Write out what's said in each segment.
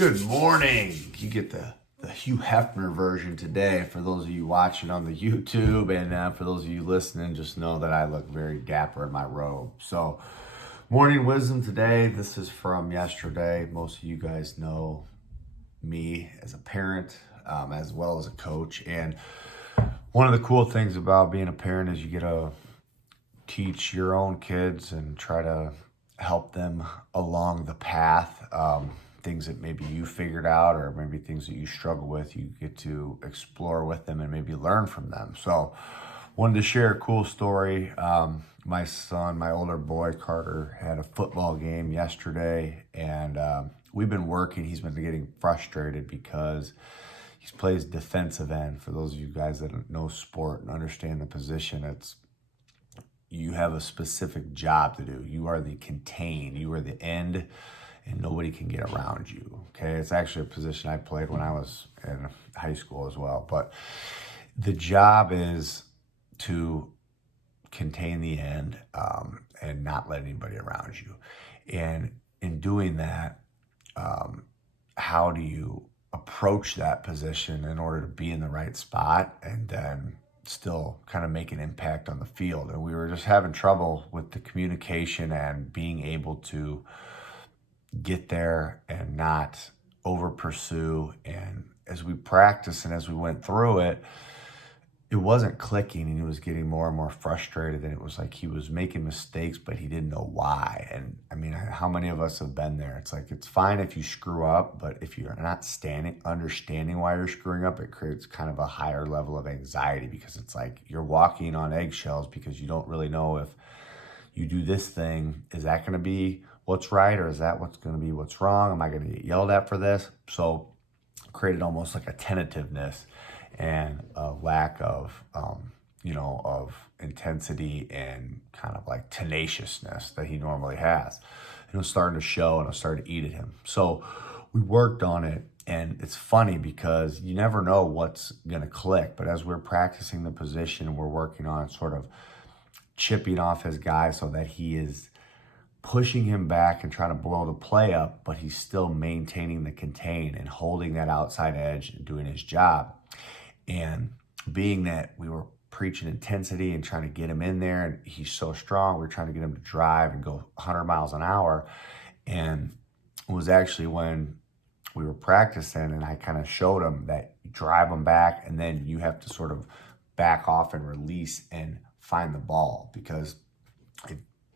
Good morning. You get the Hugh Hefner version today. For those of you watching on the YouTube and for those of you listening, just know that I look very dapper in my robe. So, morning wisdom today. This is from yesterday. Most of you guys know me as a parent as well as a coach. And one of the cool things about being a parent is you get to teach your own kids and try to help them along the path. Things that maybe you figured out or maybe things that you struggle with, you get to explore with them and maybe learn from them. So wanted to share a cool story. My son, my older boy, Carter, had a football game yesterday, and we've been working. He's been getting frustrated because he plays defensive end. For those of you guys that know sport and understand the position, you have a specific job to do. You are the contain, you are the end, and nobody can get around you, okay? It's actually a position I played when I was in high school as well. But the job is to contain the end and not let anybody around you. And in doing that, how do you approach that position in order to be in the right spot and then still kind of make an impact on the field? And we were just having trouble with the communication and being able to get there and not over pursue. And as we practiced and as we went through it, it wasn't clicking, and he was getting more and more frustrated, and it was like he was making mistakes, but he didn't know why. And I mean, how many of us have been there? It's like, it's fine if you screw up, but if you're not understanding why you're screwing up, it creates kind of a higher level of anxiety, because it's like you're walking on eggshells because you don't really know if you do this thing, is that going to be what's right, or is that what's going to be what's wrong? Am I going to get yelled at for this? So it created almost like a tentativeness and a lack of, of intensity and kind of like tenaciousness that he normally has. And it was starting to show, and it started to eat at him. So we worked on it, and it's funny because you never know what's going to click. But as we're practicing the position, we're working on sort of chipping off his guy so that he is pushing him back and trying to blow the play up, but he's still maintaining the contain and holding that outside edge and doing his job. And being that we were preaching intensity and trying to get him in there, and he's so strong, we're trying to get him to drive and go 100 miles an hour. And it was actually when we were practicing, and I kind of showed him that you drive him back, and then you have to sort of back off and release and find the ball, because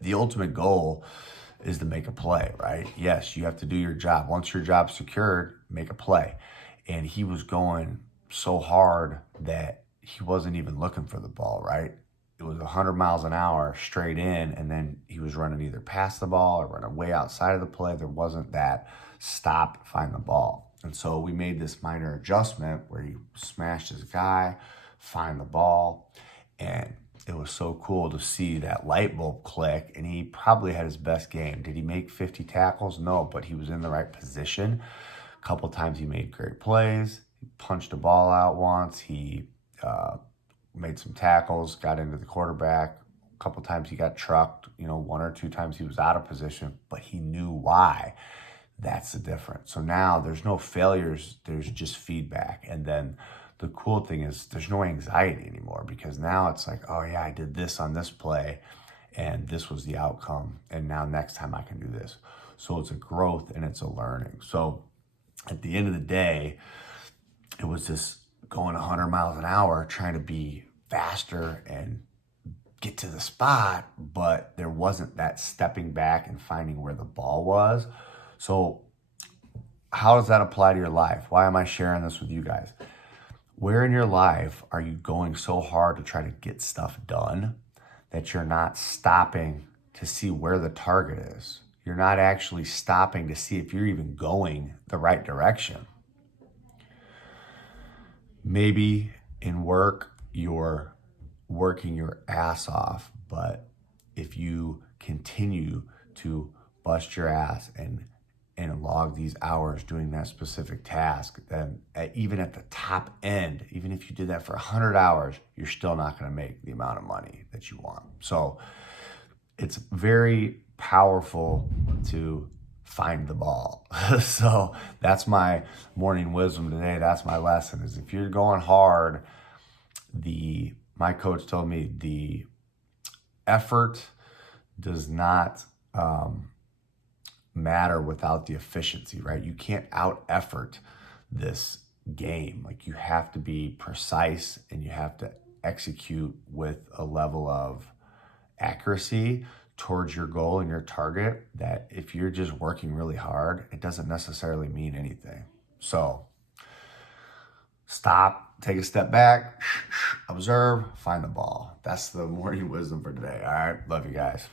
the ultimate goal is to make a play, right? Yes, you have to do your job. Once your job's secured, make a play. And he was going so hard that he wasn't even looking for the ball, right? It was 100 miles an hour straight in, and then he was running either past the ball or running way outside of the play. There wasn't that stop, find the ball. And so we made this minor adjustment where he smashed his guy, find the ball, and it was so cool to see that light bulb click. And he probably had his best game. Did he make 50 tackles? No, but he was in the right position. A couple times he made great plays. He punched a ball out once. He made some tackles, got into the quarterback. A couple times he got trucked. One or two times he was out of position, but he knew why. That's the difference. So now there's no failures. There's just feedback. And then the cool thing is there's no anxiety anymore, because now it's like, oh yeah, I did this on this play and this was the outcome. And now next time I can do this. So it's a growth and it's a learning. So at the end of the day, it was just going 100 miles an hour, trying to be faster and get to the spot, but there wasn't that stepping back and finding where the ball was. So how does that apply to your life? Why am I sharing this with you guys? Where in your life are you going so hard to try to get stuff done that you're not stopping to see where the target is? You're not actually stopping to see if you're even going the right direction. Maybe in work, you're working your ass off, but if you continue to bust your ass and log these hours doing that specific task, then even at the top end, even if you did that for 100 hours, you're still not going to make the amount of money that you want. So it's very powerful to find the ball. So that's my morning wisdom today. That's my lesson is if you're going hard, my coach told me the effort does not matter without the efficiency, right? You can't out effort this game. Like, you have to be precise and you have to execute with a level of accuracy towards your goal and your target that if you're just working really hard, it doesn't necessarily mean anything. So stop, take a step back, observe, find the ball. That's the morning wisdom for today. All right. Love you guys.